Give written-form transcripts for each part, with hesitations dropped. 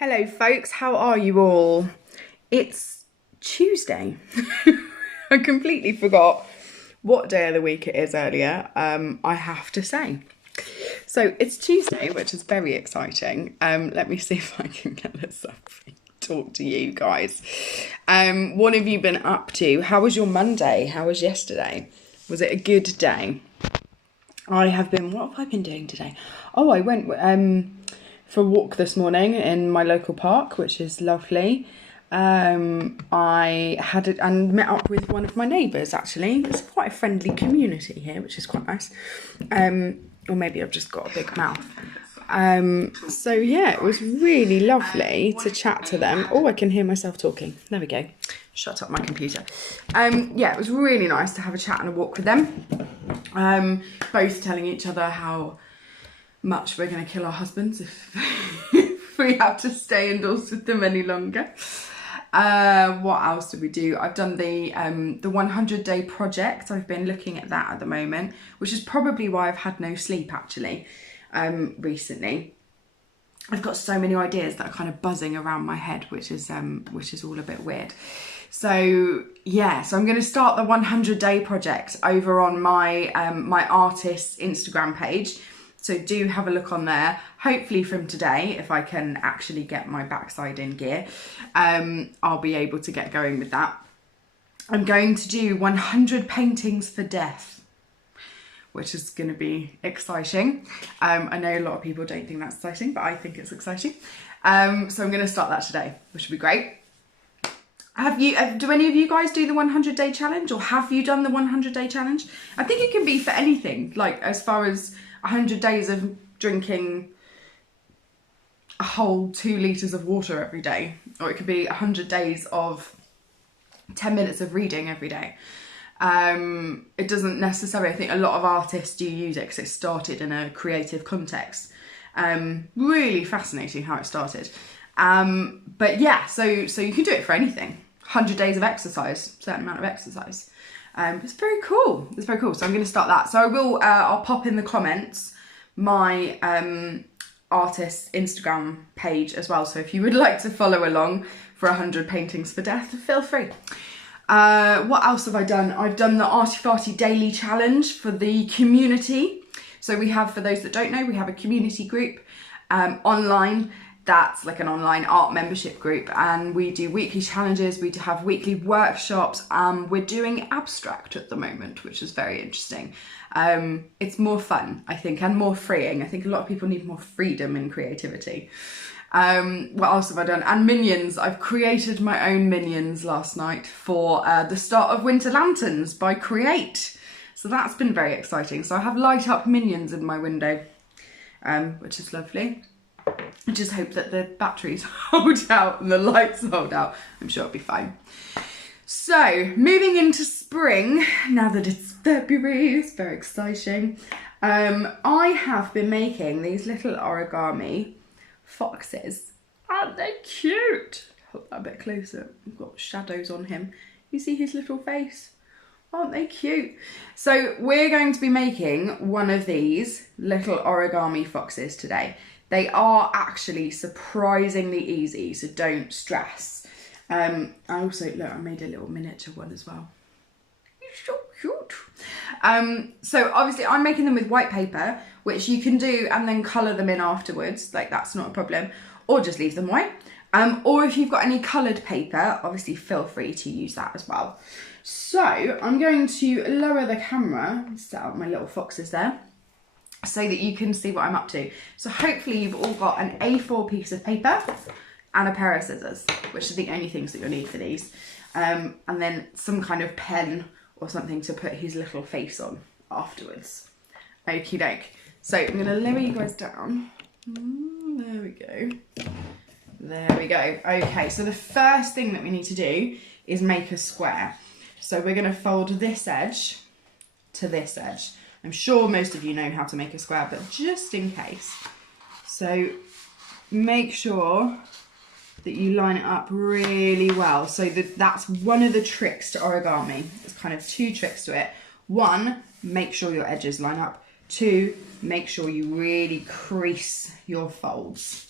Hello folks, how are you all? It's Tuesday. I completely forgot what day of the week it is earlier, I have to say. So it's Tuesday, which is very exciting. Let me see if I can get this up and talk to you guys. What have you been up to? How was your Monday? How was yesterday? Was it a good day? What have I been doing today? Oh, I went for a walk this morning in my local park, which is lovely. I had it and met up with one of my neighbours, actually. It's quite a friendly community here, which is quite nice. Or maybe I've just got a big mouth. So yeah, it was really lovely to chat to them. Oh, I can hear myself talking. There we go. Shut up my computer. Yeah, it was really nice to have a chat and a walk with them. Both telling each other how much we're going to kill our husbands if we have to stay indoors with them any longer. What else did we do? I've done the 100-day project. I've been looking at that at the moment, which is probably why I've had no sleep actually recently. I've got so many ideas that are kind of buzzing around my head, which is all a bit weird. So yeah, so I'm going to start the 100-day project over on my my artist's Instagram page. So do have a look on there. Hopefully from today, if I can actually get my backside in gear, I'll be able to get going with that. I'm going to do 100 paintings for death, which is going to be exciting. I know a lot of people don't think that's exciting, but I think it's exciting. So I'm going to start that today, which will be great. Do any of you guys do the 100-day challenge, or have you done the 100-day challenge? I think it can be for anything, like as far as 100 days of drinking a whole 2 litres of water every day, or it could be 100 days of 10 minutes of reading every day. It doesn't necessarily, I think a lot of artists do use it because it started in a creative context. Really fascinating how it started. But yeah, so you can do it for anything. 100 days of exercise, certain amount of exercise. It's very cool. It's very cool. So I'm going to start that. So I will, I'll pop in the comments my artist's Instagram page as well. So if you would like to follow along for 100 paintings for death, feel free. What else have I done? I've done the Arty Farty daily challenge for the community. So we have, for those that don't know, we have a community group online. That's like an online art membership group, and we do weekly challenges, we have weekly workshops. We're doing abstract at the moment, which is very interesting. It's more fun, I think, and more freeing. I think a lot of people need more freedom and creativity. What else have I done? And minions. I've created my own minions last night for the start of Winter Lanterns by Create. So that's been very exciting. So I have light up minions in my window, which is lovely. I just hope that the batteries hold out and the lights hold out. I'm sure it'll be fine. So, moving into spring, now that it's February, it's very exciting. I have been making these little origami foxes. Aren't they cute? Hold that a bit closer. I've got shadows on him. You see his little face? Aren't they cute? So, we're going to be making one of these little origami foxes today. They are actually surprisingly easy, so don't stress. I also, look, I made a little miniature one as well. He's so cute. So obviously I'm making them with white paper, which you can do and then colour them in afterwards. Like, that's not a problem. Or just leave them white. Or if you've got any coloured paper, obviously feel free to use that as well. So I'm going to lower the camera, set up my little foxes there, so that you can see what I'm up to. So hopefully you've all got an A4 piece of paper and a pair of scissors, which are the only things that you'll need for these. And then some kind of pen or something to put his little face on afterwards. Okie doke. So I'm gonna lower you guys down. There we go. There we go. Okay, so the first thing that we need to do is make a square. So we're gonna fold this edge to this edge. I'm sure most of you know how to make a square, but just in case. So make sure that you line it up really well. So that's one of the tricks to origami. There's kind of 2 tricks to it. 1, make sure your edges line up. 2, make sure you really crease your folds.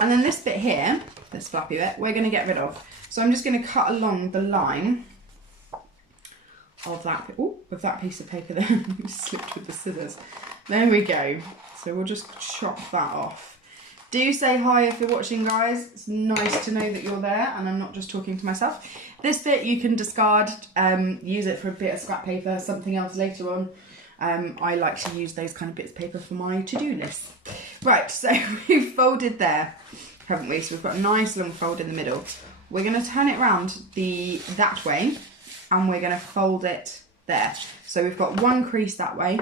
And then this bit here, this flappy bit, we're going to get rid of. So I'm just going to cut along the line of that piece of paper there. Slipped with the scissors. There we go. So we'll just chop that off. Do say hi if you're watching, guys. It's nice to know that you're there and I'm not just talking to myself. This bit you can discard, use it for a bit of scrap paper, something else later on. I like to use those kind of bits of paper for my to-do list. Right, so we've folded there, haven't we? So we've got a nice long fold in the middle. We're going to turn it around that way and we're going to fold it there. So we've got one crease that way.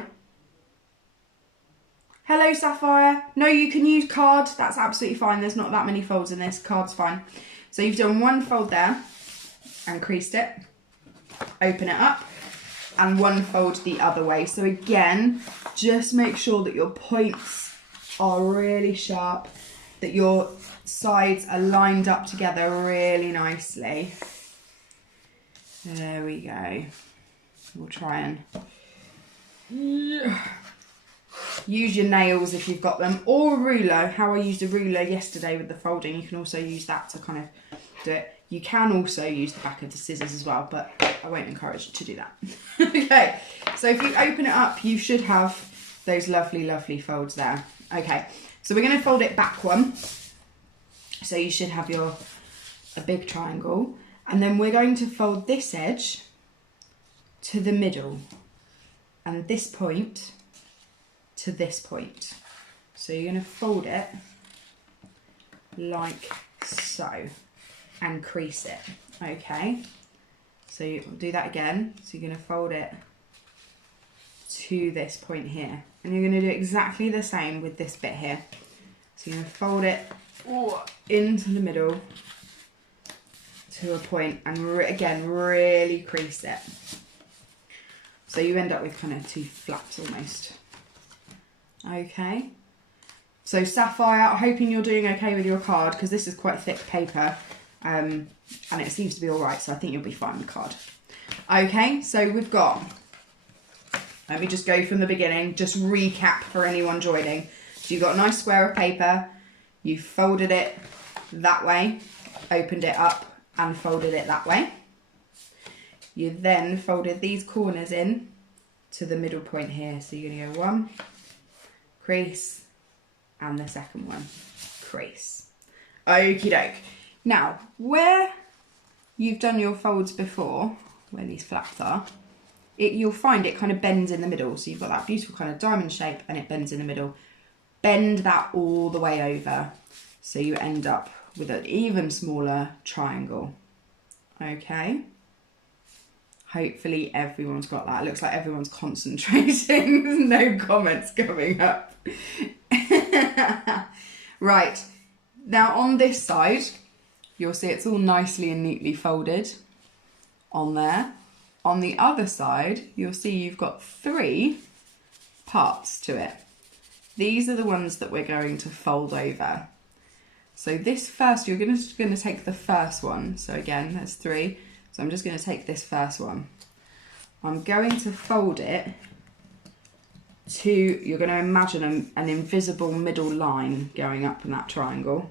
Hello, Sapphire. No, you can use card. That's absolutely fine. There's not that many folds in this. Card's fine. So you've done one fold there and creased it. Open it up. And one fold the other way. So again, just make sure that your points are really sharp, that your sides are lined up together really nicely. There we go. We'll try and use your nails if you've got them, or a ruler. How I used a ruler yesterday with the folding, you can also use that to kind of do it. You can also use the back of the scissors as well, but I won't encourage you to do that. Okay, so if you open it up, you should have those lovely, lovely folds there. Okay, so we're going to fold it back one. So you should have a big triangle. And then we're going to fold this edge to the middle. And this point to this point. So you're going to fold it like so. And crease it, okay? So you'll do that again. So you're going to fold it to this point here. And you're going to do exactly the same with this bit here. So you're going to fold it into the middle to a point and again, really crease it. So you end up with kind of two flaps almost. Okay. So Sapphire, hoping you're doing okay with your card because this is quite thick paper. And it seems to be all right, so I think you'll be fine with card. Okay, so we've got, let me just go from the beginning, just recap for anyone joining. So you've got a nice square of paper, you folded it that way, opened it up and folded it that way. You then folded these corners in to the middle point here. So you're going to go one, crease, and the second one, crease. Okie doke. Now, where you've done your folds before, where these flaps are, you'll find it kind of bends in the middle. So you've got that beautiful kind of diamond shape and it bends in the middle. Bend that all the way over so you end up with an even smaller triangle. Okay. Hopefully everyone's got that. It looks like everyone's concentrating. There's no comments coming up. Right. Now on this side, you'll see it's all nicely and neatly folded on there. On the other side, you'll see you've got three parts to it. These are the ones that we're going to fold over. So this first, you're going to take the first one. So again, there's three. So I'm just going to take this first one. I'm going to fold it to, you're going to imagine an invisible middle line going up in that triangle.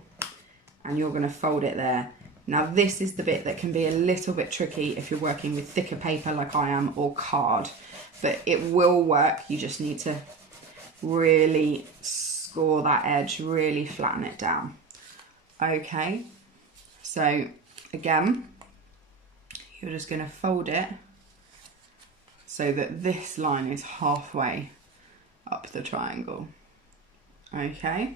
And you're going to fold it there. Now this is the bit that can be a little bit tricky if you're working with thicker paper like I am or card, but it will work. You just need to really score that edge, really flatten it down. Okay, so again, you're just going to fold it so that this line is halfway up the triangle. Okay.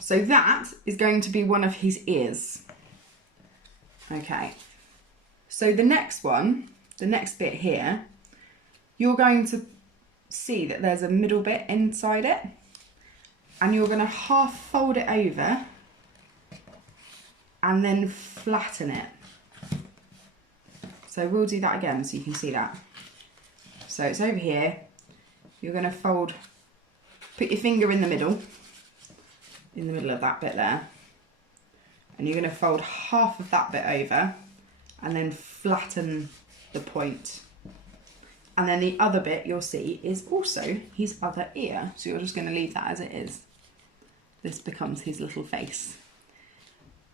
So that is going to be one of his ears. Okay, so the next one, the next bit here, you're going to see that there's a middle bit inside it and you're going to half fold it over and then flatten it. So we'll do that again so you can see that. So it's over here, you're going to fold, put your finger in the middle of that bit there, and you're going to fold half of that bit over and then flatten the point. And then the other bit you'll see is also his other ear, so you're just going to leave that as it is. this becomes his little face.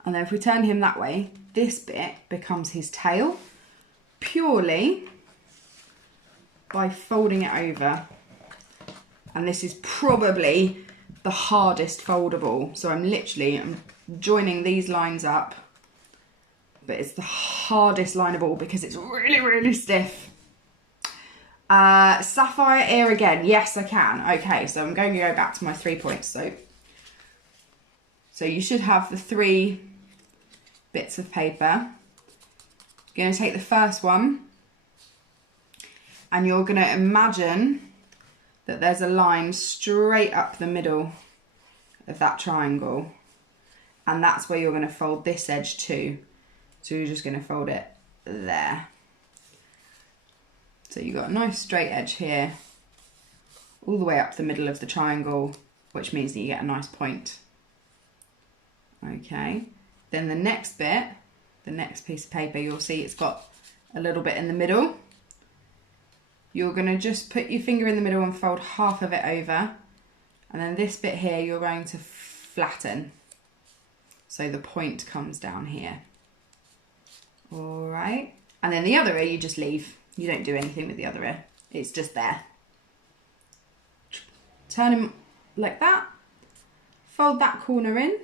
And then if we turn him that way, this bit becomes his tail, purely by folding it over. And this is probably the hardest foldable. So I'm joining these lines up, but it's the hardest line of all because it's really, really stiff. Sapphire ear again. Yes, I can. Okay, so I'm going to go back to my 3 points. So you should have the 3 bits of paper. You're going to take the first one and you're going to imagine that there's a line straight up the middle of that triangle, and that's where you're going to fold this edge to. So you're just going to fold it there. So you've got a nice straight edge here, all the way up the middle of the triangle, which means that you get a nice point. Okay, then the next bit, the next piece of paper, you'll see it's got a little bit in the middle. You're going to just put your finger in the middle and fold half of it over. And then this bit here, you're going to flatten. So the point comes down here. All right. And then the other ear, you just leave. You don't do anything with the other ear. It's just there. Turn him like that. Fold that corner in.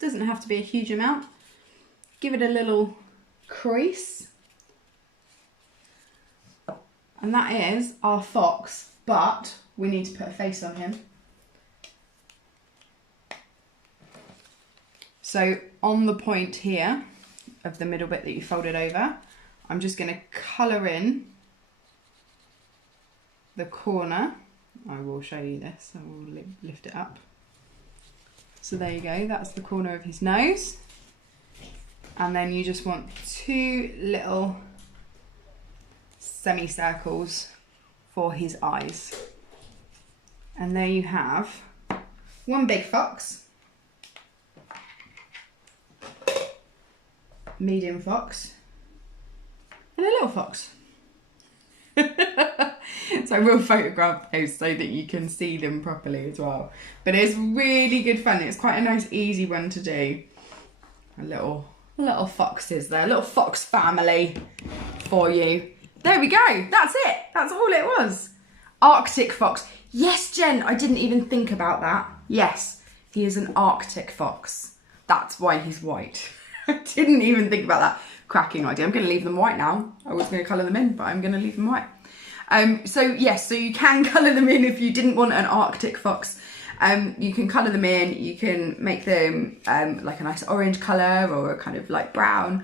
Doesn't have to be a huge amount. Give it a little crease. And that is our fox, but we need to put a face on him. So on the point here of the middle bit that you folded over, I'm just going to colour in the corner. I will show you this, I will lift it up. So there you go, that's the corner of his nose. And then you just want 2 little semicircles for his eyes. And there you have one big fox, medium fox, and a little fox. So I will photograph those so that you can see them properly as well. But it's really good fun. It's quite a nice, easy one to do. A little foxes there, little fox family for you. There we go. That's it. That's all it was. Arctic fox. Yes, Jen, I didn't even think about that. Yes, he is an Arctic fox. That's why he's white. I didn't even think about that. Cracking idea. I'm going to leave them white now. I was going to colour them in, but I'm going to leave them white. So yes, so you can colour them in if you didn't want an Arctic fox. You can colour them in. You can make them like a nice orange colour or a kind of like brown.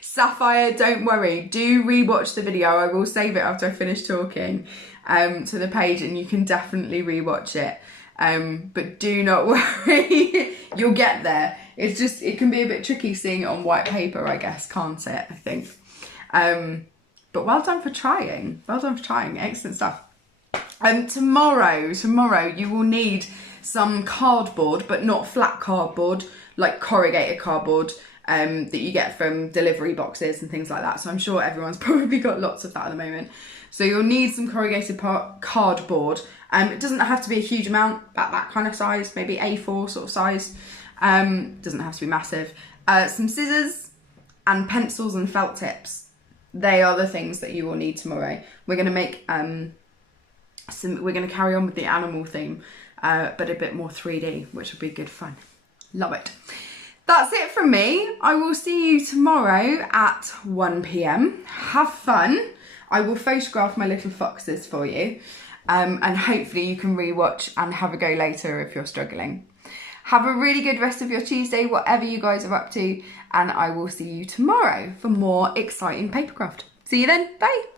Sapphire, don't worry, do rewatch the video. I will save it after I finish talking to the page, and you can definitely rewatch it. But do not worry, you'll get there. It's just, it can be a bit tricky seeing it on white paper, I guess, can't it? I think. But well done for trying. Well done for trying. Excellent stuff. Tomorrow you will need some cardboard, but not flat cardboard, like corrugated cardboard that you get from delivery boxes and things like that. So I'm sure everyone's probably got lots of that at the moment. So you'll need some corrugated cardboard. It doesn't have to be a huge amount, about that kind of size, maybe A4 sort of size. Doesn't have to be massive. Some scissors and pencils and felt tips. They are the things that you will need tomorrow. We're going to make we're going to carry on with the animal theme, but a bit more 3D, which will be good fun. Love it. That's it from me. I will see you tomorrow at 1 PM. Have fun. I will photograph my little foxes for you, and hopefully you can rewatch and have a go later if you're struggling. Have a really good rest of your Tuesday, whatever you guys are up to, and I will see you tomorrow for more exciting Papercraft. See you then. Bye.